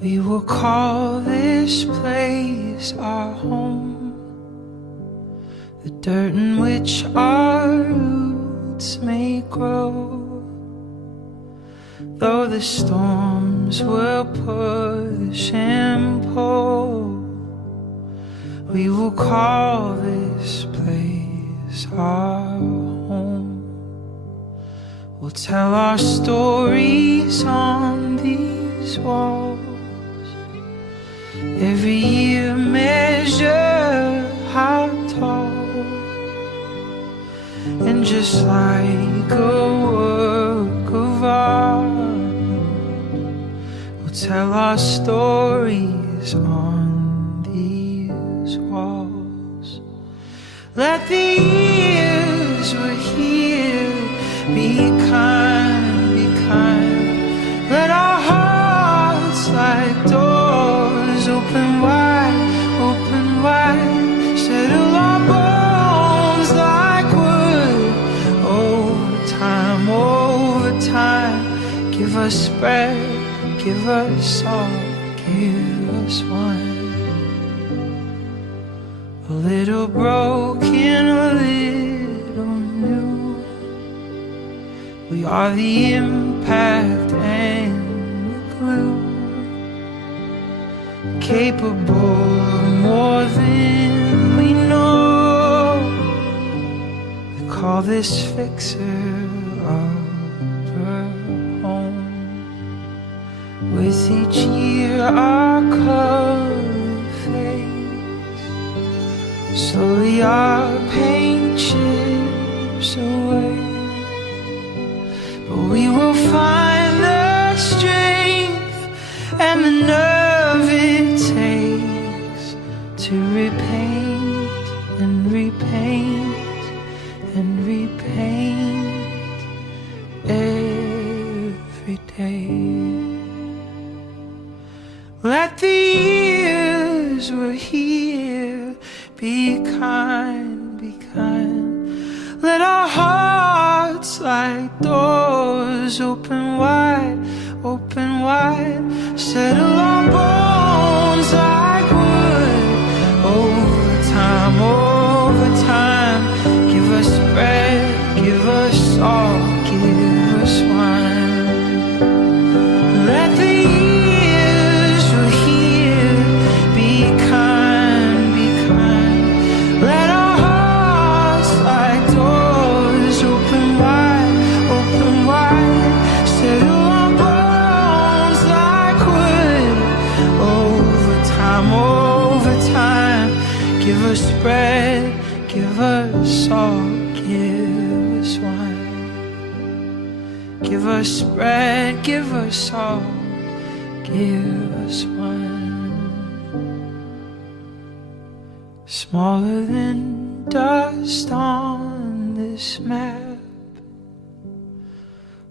We will call this place our home, the dirt in which our roots may grow. Though the storms will push and pull, we will call this place our home. We'll tell our stories on these walls, every year measure how tall. And just like a work of art, we'll tell our stories on these walls. Let the years we're here be kind, be kind. Let our hearts like doors open wide, open wide. Settle our bones like wood over time, over time. Give us bread, give us salt, give us wine. A little broken, a little new. We are the impact and the glue, capable of more than we know. We call this fixer our home. With each year our color fades, slowly our paint chips away. But we will find the strength and the nerve it takes to repaint and repaint and repaint every day. Let the years we're here be kind, be kind. Let our hearts like doors open wide, open wide. Settle our bones like wood over time, over time. Give us bread, give us salt, give us wine. Let the years we're here be kind, be kind. Let our hearts like doors open wide, open wide. Settle our bones like wood over time, over time. Give us bread, give us salt, give us wine. Give us bread, give us salt, give us wine. Smaller than dust on this map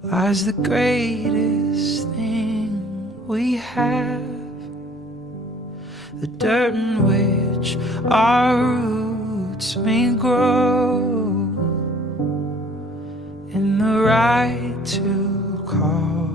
lies the greatest thing we have, the dirt in which our roots may grow, and the right to call